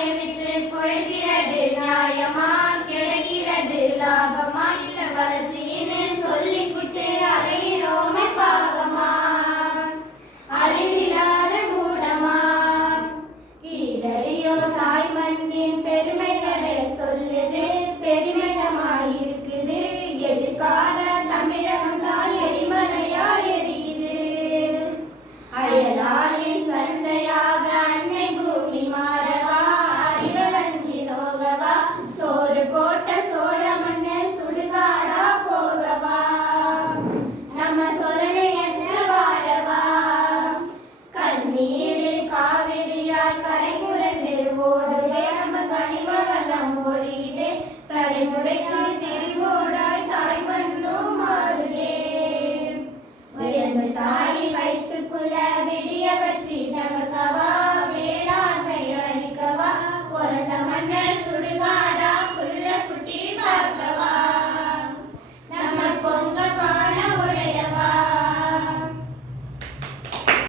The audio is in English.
I am